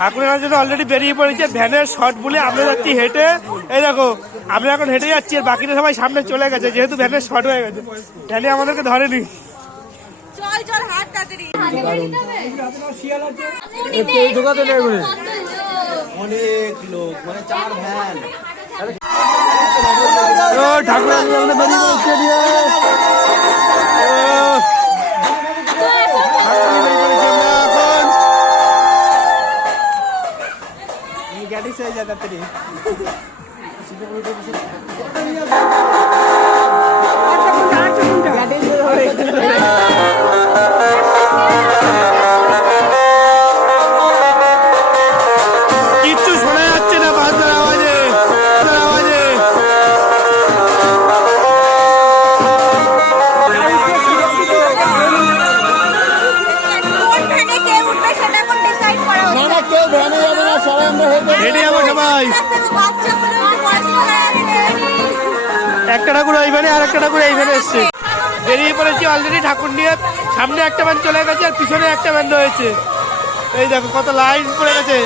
ঠাকুরের জন্য অলরেডি বেরিয়ে পড়েছে ভ্যানের শর্ট বলে আমরা যাচ্ছি হেঁটে। এই দেখো আমরা এখন হেঁটে যাচ্ছি আর বাকিরা সবাই সামনে চলে গেছে যেহেতু ভ্যানের শর্ট হয়ে গেছে। ভ্যানে আমাদেরকে ধরেনি। অনেক লোক মানে 4 ভ্যান ঠাকুর गाड़ी से ज्यादा तेरी কিচ্ছু শোনা যাচ্ছে না বাসের আওয়াজে। হেঁটে যাবো সবাই। একটা ঠাকুর ওই ভ্যানে আর একটা ঠাকুর এই ভ্যানে এসছে। বেরিয়ে পড়েছি অলরেডি ঠাকুর নিয়ে। সামনে একটা ভ্যান চলে গেছে আর পিছনে একটা ভ্যান রয়েছে। এই দেখো কত লাইন পড়ে গেছে।